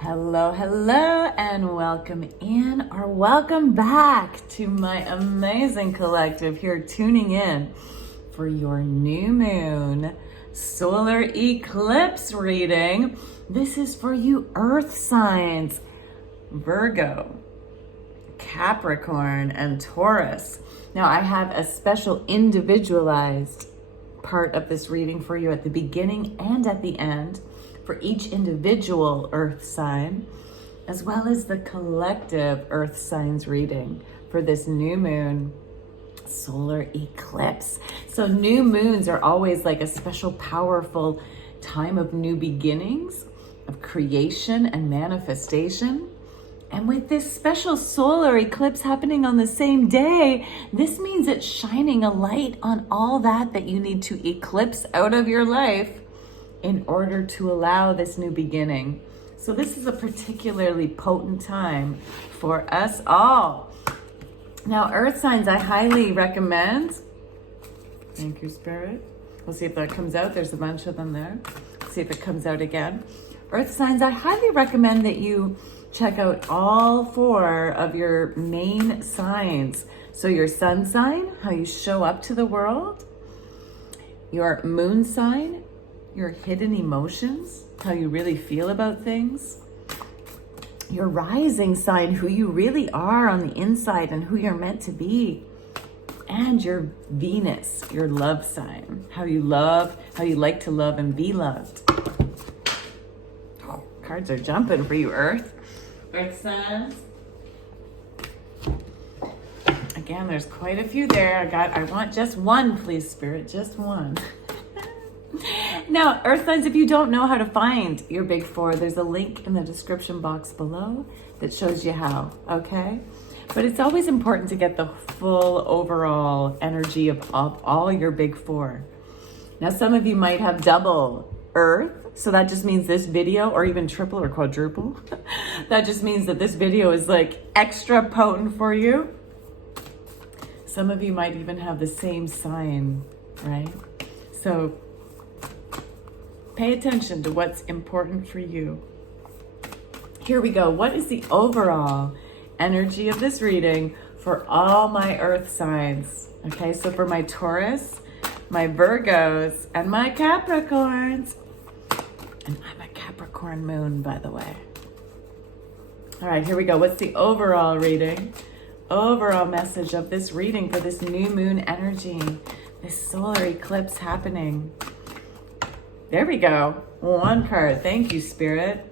Hello, hello, and welcome in or welcome back to my amazing collective here tuning in for your new moon solar eclipse reading. This is for you earth signs, Virgo, Capricorn, and Taurus. Now I have a special individualized part of this reading for you at the beginning and at the end, for each individual earth sign, as well as the collective earth signs reading for this new moon solar eclipse. So new moons are always like a special, powerful time of new beginnings, of creation and manifestation. And with this special solar eclipse happening on the same day, this means it's shining a light on all that you need to eclipse out of your life in order to allow this new beginning. So this is a particularly potent time for us all. Now, earth signs, I highly recommend. Thank you, Spirit. We'll see if that comes out. There's a bunch of them there. Let's see if it comes out again. Earth signs, I highly recommend that you check out all 4 of your main signs. So your sun sign, how you show up to the world. Your moon sign, your hidden emotions, how you really feel about things. Your rising sign, who you really are on the inside and who you're meant to be. And your Venus, your love sign, how you like to love and be loved. Oh, cards are jumping for you, Earth signs. Again, there's quite a few there. I want just one, please, Spirit, just one. Now, earth signs, if you don't know how to find your big 4, there's a link in the description box below that shows you how, okay? But it's always important to get the full overall energy of all your big 4. Now, some of you might have double earth, so that just means this video, or even triple or quadruple, that just means that this video is like extra potent for you. Some of you might even have the same sign, right? So pay attention to what's important for you. Here we go. What is the overall energy of this reading for all my earth signs? Okay, so for my Taurus, my Virgos, and my Capricorns. And I'm a Capricorn moon, by the way. All right, here we go. What's the overall reading? Overall message of this reading for this new moon energy, this solar eclipse happening. There we go. 1 card. Thank you, Spirit.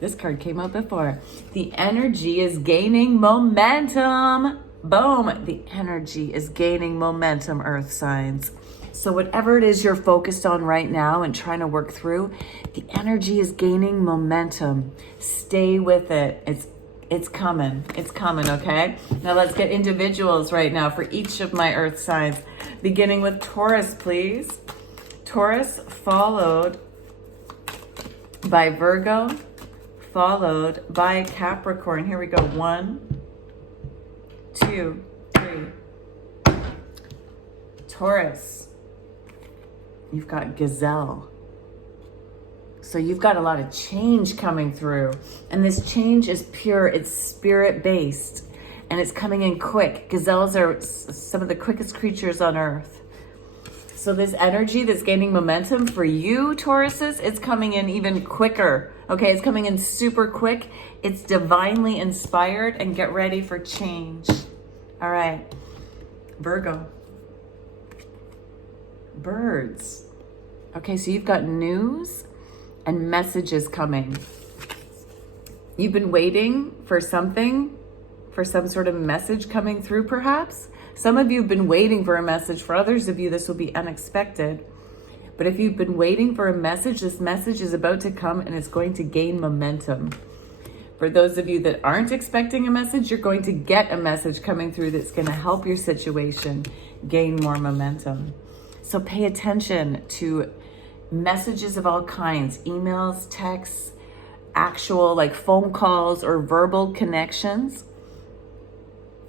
This card came out before. The energy is gaining momentum. Boom. The energy is gaining momentum, earth signs. So whatever it is you're focused on right now and trying to work through, the energy is gaining momentum. Stay with it. It's coming. It's coming, okay? Now let's get individuals right now for each of my earth signs. Beginning with Taurus, please. Taurus followed by Virgo, followed by Capricorn. Here we go. 1, 2, 3. Taurus, you've got Gazelle. So you've got a lot of change coming through. And this change is pure. It's spirit-based. And it's coming in quick. Gazelles are some of the quickest creatures on earth. So this energy that's gaining momentum for you, Tauruses, it's coming in even quicker. Okay, it's coming in super quick. It's divinely inspired, and get ready for change. All right, Virgo. Birds. Okay, so you've got news and messages coming. You've been waiting for something, for some sort of message coming through, perhaps. Some of you have been waiting for a message. For others of you, this will be unexpected. But if you've been waiting for a message, this message is about to come and it's going to gain momentum. For those of you that aren't expecting a message, you're going to get a message coming through that's going to help your situation gain more momentum. So pay attention to messages of all kinds, emails, texts, actual like phone calls or verbal connections.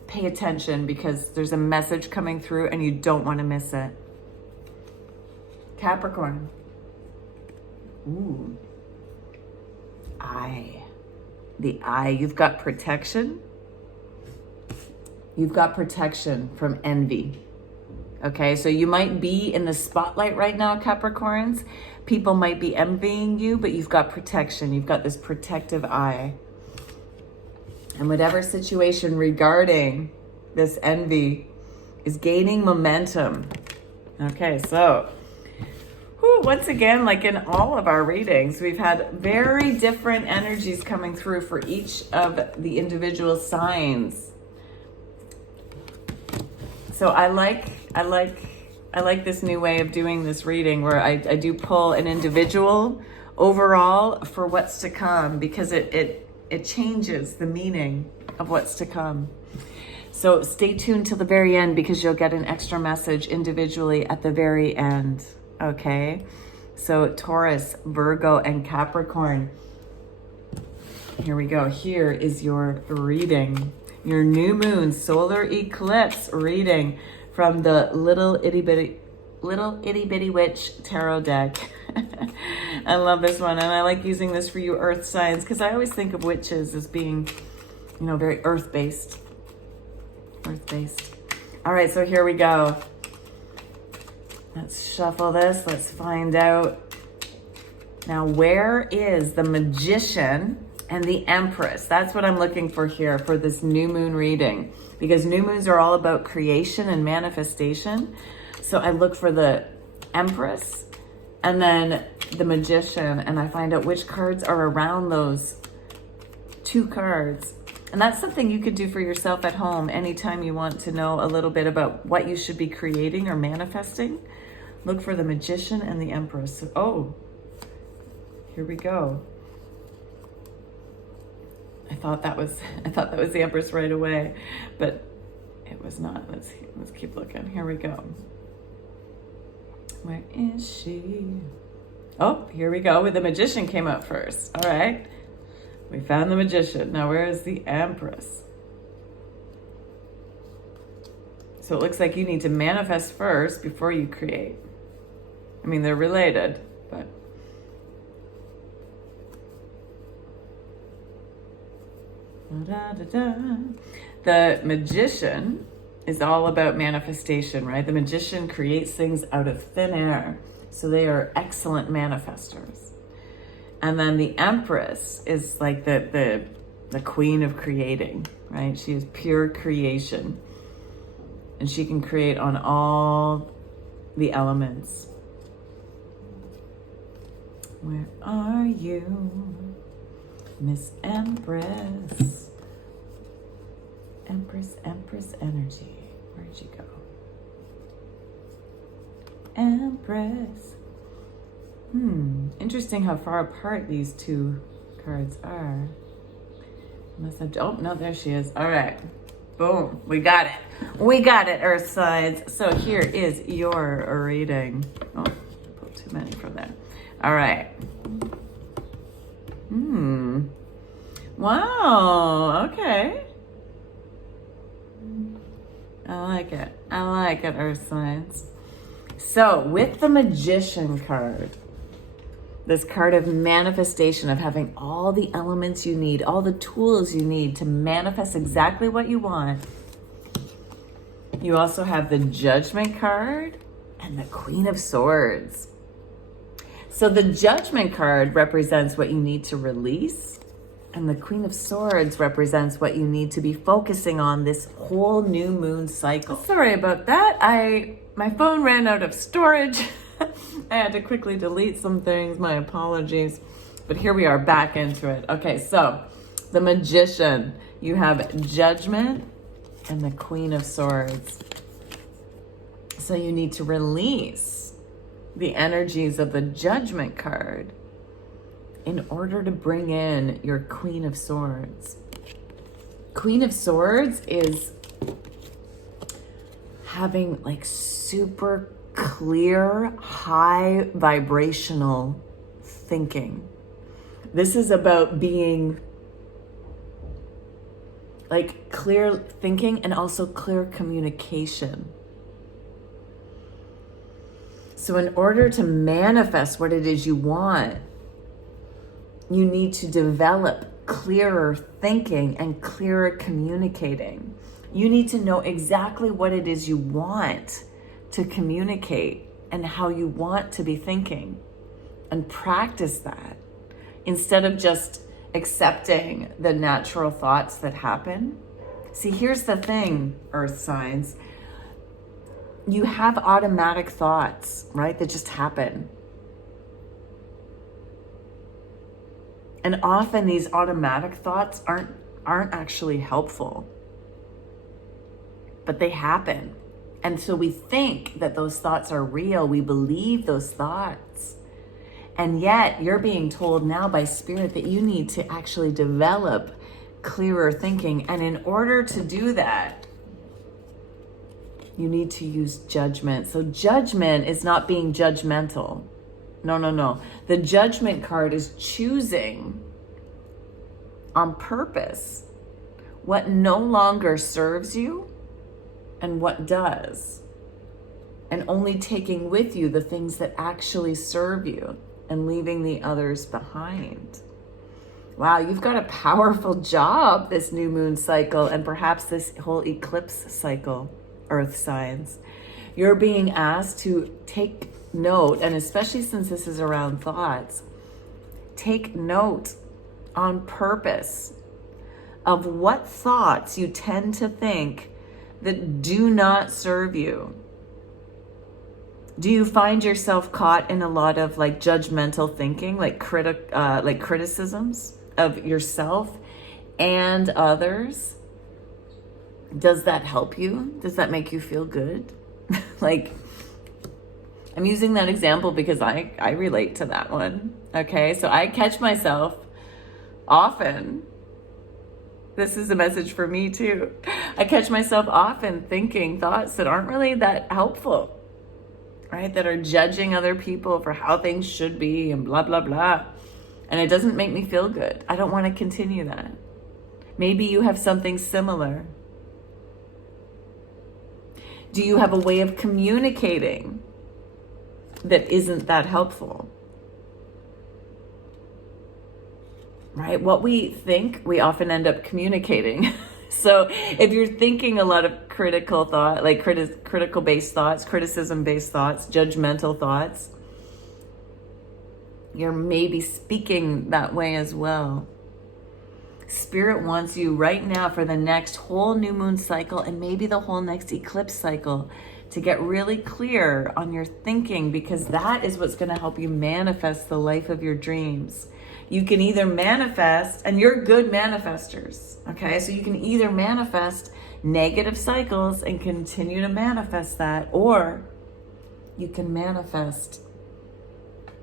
Pay attention because there's a message coming through and you don't want to miss it. Capricorn. Ooh. eye. The eye. You've got protection. You've got protection from envy. Okay, so you might be in the spotlight right now, Capricorns. People might be envying you, but you've got protection. You've got this protective eye. And whatever situation regarding this envy is gaining momentum. Okay, so once again, like in all of our readings, we've had very different energies coming through for each of the individual signs. So I like this new way of doing this reading where I do pull an individual overall for what's to come, because it changes the meaning of what's to come. So stay tuned till the very end, because you'll get an extra message individually at the very end. Okay? So Taurus, Virgo, and Capricorn. Here we go. Here is your reading. Your new moon solar eclipse reading from the little itty bitty witch tarot deck. I love this one, and I like using this for you earth signs, because I always think of witches as being, you know, very earth-based. All right, so here we go. Let's shuffle this. Let's find out. Now, where is the Magician and the Empress? That's what I'm looking for here for this new moon reading, because new moons are all about creation and manifestation. So I look for the Empress and then the Magician, and I find out which cards are around those two cards. And that's something you could do for yourself at home anytime you want to know a little bit about what you should be creating or manifesting. Look for the Magician and the Empress. Oh, here we go. I thought that was the Empress right away, but it was not. Let's keep looking. Here we go. Where is she? Oh, here we go. The Magician came up first. All right. We found the Magician. Now, where is the Empress? So it looks like you need to manifest first before you create. I mean, they're related, but the Magician is all about manifestation, right? The Magician creates things out of thin air. So they are excellent manifestors. And then the Empress is like the queen of creating, right? She is pure creation. And she can create on all the elements. Where are you, Miss Empress? Empress energy. Where'd you go? Empress. Interesting how far apart these two cards are. Unless oh, no, there she is. All right. Boom. We got it. We got it, Earth signs. So here is your reading. Oh, pulled too many from there. All right. Wow. Okay. I like it. I like it, Earth signs. So with the Magician card, this card of manifestation, of having all the elements you need, all the tools you need to manifest exactly what you want. You also have the Judgment card and the Queen of Swords. So the Judgment card represents what you need to release, and the Queen of Swords represents what you need to be focusing on this whole new moon cycle. Sorry about that. My phone ran out of storage. I had to quickly delete some things. My apologies. But here we are back into it. Okay, so the Magician. You have Judgment and the Queen of Swords. So you need to release the energies of the Judgment card in order to bring in your Queen of Swords. Queen of Swords is having like super clear, high vibrational thinking. This is about being like clear thinking and also clear communication. So in order to manifest what it is you want, you need to develop clearer thinking and clearer communicating. You need to know exactly what it is you want to communicate and how you want to be thinking, and practice that instead of just accepting the natural thoughts that happen. See, here's the thing, earth signs. You have automatic thoughts, right, that just happen. And often these automatic thoughts aren't actually helpful, but they happen. And so we think that those thoughts are real. We believe those thoughts. And yet you're being told now by Spirit that you need to actually develop clearer thinking. And in order to do that, you need to use judgment. So judgment is not being judgmental. No. The judgment card is choosing on purpose what no longer serves you and what does, and only taking with you the things that actually serve you and leaving the others behind. Wow, you've got a powerful job this new moon cycle, and perhaps this whole eclipse cycle, earth signs. You're being asked to take note, and especially since this is around thoughts, take note on purpose of what thoughts you tend to think that do not serve you. Do you find yourself caught in a lot of like judgmental thinking, like criticisms of yourself and others? Does that help you? Does that make you feel good? Like, I'm using that example because I relate to that one. Okay, so I catch myself often. This is a message for me too. I catch myself often thinking thoughts that aren't really that helpful, right? That are judging other people for how things should be and blah, blah, blah. And it doesn't make me feel good. I don't want to continue that. Maybe you have something similar. Do you have a way of communicating that isn't that helpful? Right? What we think, we often end up communicating. So if you're thinking a lot of critical thought, like critical-based thoughts, criticism-based thoughts, judgmental thoughts, you're maybe speaking that way as well. Spirit wants you right now for the next whole new moon cycle and maybe the whole next eclipse cycle to get really clear on your thinking, because that is what's going to help you manifest the life of your dreams. You can either manifest, and you're good manifestors, okay? So you can either manifest negative cycles and continue to manifest that, or you can manifest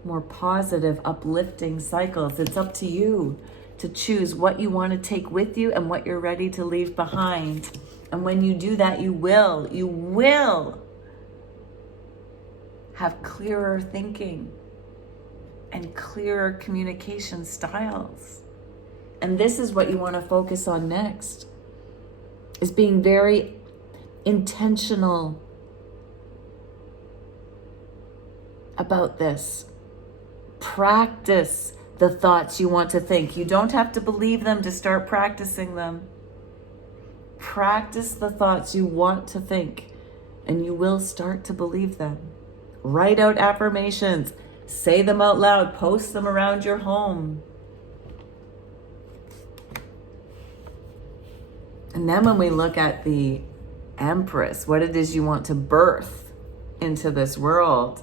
more positive, uplifting cycles. It's up to you to choose what you want to take with you and what you're ready to leave behind. And when you do that, you will have clearer thinking and clearer communication styles. And this is what you want to focus on next, is being very intentional about this. Practice the thoughts you want to think. You don't have to believe them to start practicing them. Practice the thoughts you want to think, and you will start to believe them. Write out affirmations. Say them out loud. Post them around your home. And then when we look at the Empress, what it is you want to birth into this world,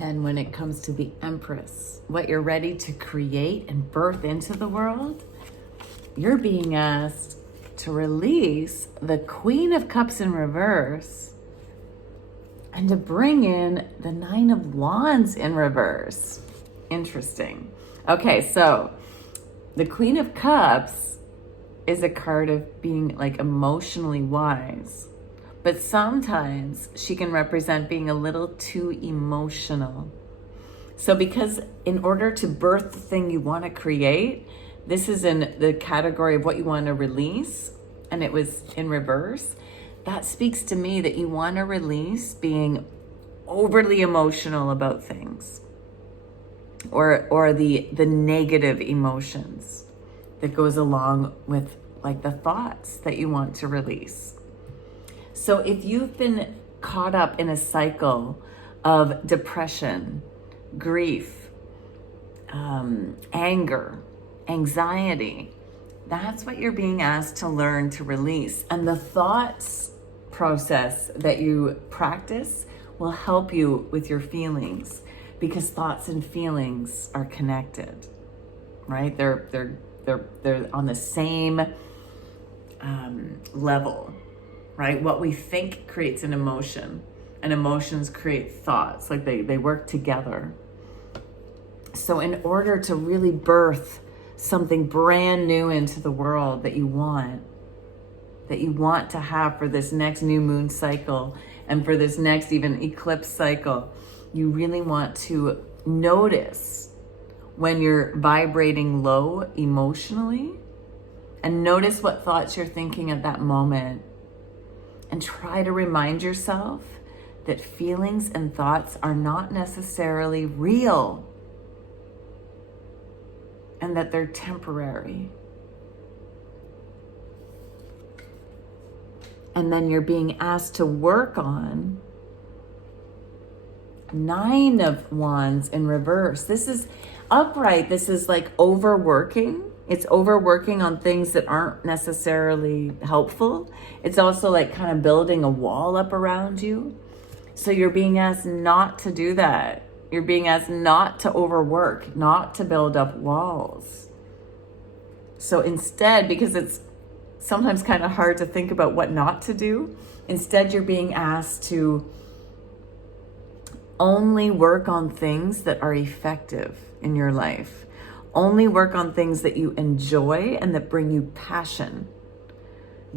and when it comes to the Empress, what you're ready to create and birth into the world, you're being asked to release the Queen of Cups in reverse and to bring in the Nine of Wands in reverse. Interesting. Okay, so the Queen of Cups is a card of being like emotionally wise, but sometimes she can represent being a little too emotional. So because in order to birth the thing you want to create, this is in the category of what you want to release, and it was in reverse. That speaks to me that you want to release being overly emotional about things, or the negative emotions that goes along with like the thoughts that you want to release. So if you've been caught up in a cycle of depression, grief, anger, anxiety, that's what you're being asked to learn to release. And the thoughts process that you practice will help you with your feelings, because thoughts and feelings are connected, right? They're on the same level, right? What we think creates an emotion, and emotions create thoughts. Like they work together. So in order to really birth something brand new into the world that you want to have for this next new moon cycle and for this next even eclipse cycle, you really want to notice when you're vibrating low emotionally, and notice what thoughts you're thinking at that moment, and try to remind yourself that feelings and thoughts are not necessarily real, and that they're temporary. And then you're being asked to work on 9 of Wands in reverse. This is upright. This is like overworking. It's overworking on things that aren't necessarily helpful. It's also like kind of building a wall up around you. So you're being asked not to do that. You're being asked not to overwork, not to build up walls. So instead, because it's sometimes kind of hard to think about what not to do, instead you're being asked to only work on things that are effective in your life. Only work on things that you enjoy and that bring you passion.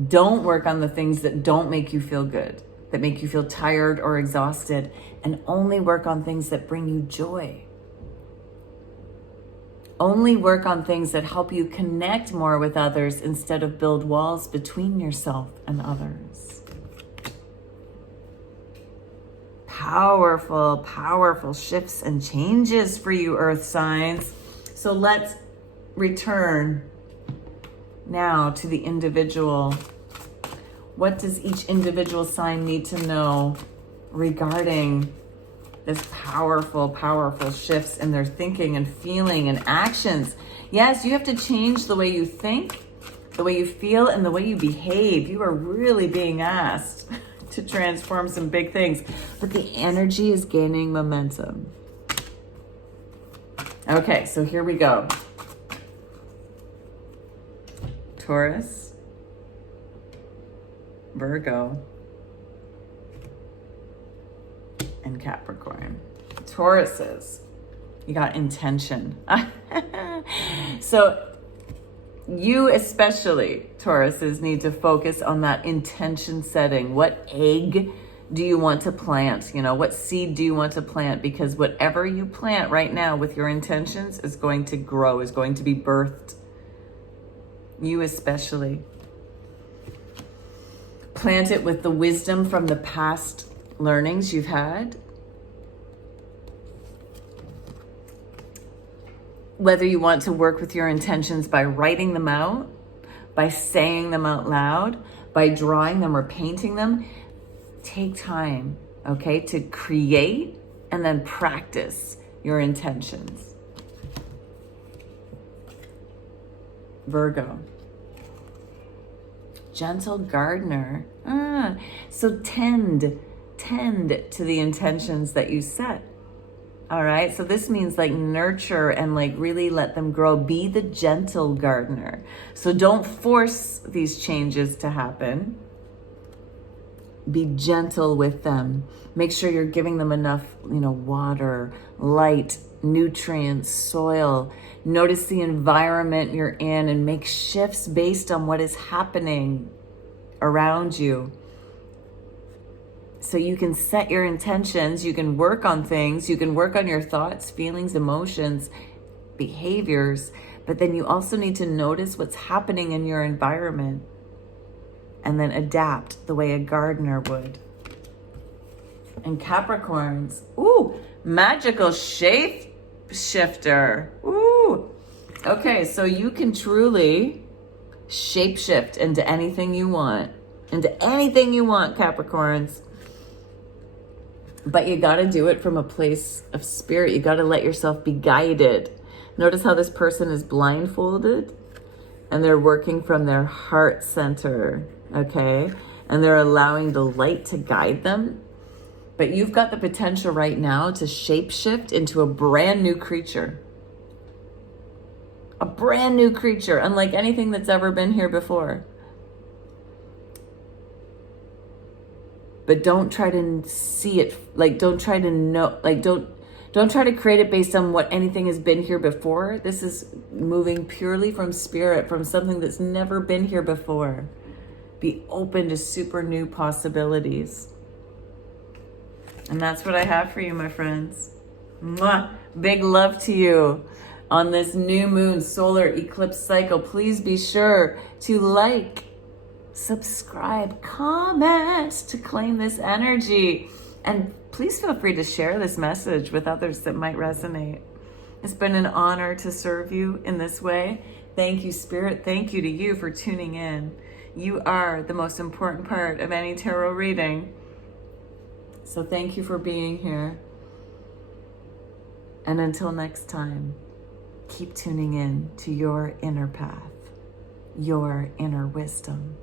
Don't work on the things that don't make you feel good, that make you feel tired or exhausted, and only work on things that bring you joy. Only work on things that help you connect more with others instead of build walls between yourself and others. Powerful, powerful shifts and changes for you, Earth signs. So let's return now to the individual. What does each individual sign need to know regarding this powerful, powerful shifts in their thinking and feeling and actions? Yes, you have to change the way you think, the way you feel, and the way you behave. You are really being asked to transform some big things, but the energy is gaining momentum. Okay, so here we go. Taurus, Virgo, and Capricorn. Tauruses, you got intention. So you especially, Tauruses, need to focus on that intention setting. What egg do you want to plant? You know, what seed do you want to plant? Because whatever you plant right now with your intentions is going to grow, is going to be birthed. You especially. Plant it with the wisdom from the past learnings you've had. Whether you want to work with your intentions by writing them out, by saying them out loud, by drawing them or painting them, take time, okay, to create and then practice your intentions. Virgo, gentle gardener. So tend to the intentions that you set. All right, so this means like nurture and like really let them grow. Be the gentle gardener. So don't force these changes to happen. Be gentle with them. Make sure you're giving them enough, water, light, nutrients, soil. Notice the environment you're in and make shifts based on what is happening around you. So you can set your intentions, you can work on things, you can work on your thoughts, feelings, emotions, behaviors, but then you also need to notice what's happening in your environment and then adapt the way a gardener would. And Capricorns, ooh, magical shapeshifter. Ooh. Okay, so you can truly shapeshift into anything you want. Into anything you want, Capricorns. But you got to do it from a place of spirit. You got to let yourself be guided. Notice how this person is blindfolded and they're working from their heart center, okay? And they're allowing the light to guide them. But you've got the potential right now to shapeshift into a brand new creature. A brand new creature, unlike anything that's ever been here before. But don't try to see it, like don't try to know, like don't try to create it based on what anything has been here before. This is moving purely from spirit, from something that's never been here before. Be open to super new possibilities. And that's what I have for you, my friends. Mwah! Big love to you on this new moon solar eclipse cycle. Please be sure to like, subscribe, comment to claim this energy. And please feel free to share this message with others that might resonate. It's been an honor to serve you in this way. Thank you, Spirit. Thank you to you for tuning in. You are the most important part of any tarot reading. So thank you for being here. And until next time, keep tuning in to your inner path, your inner wisdom.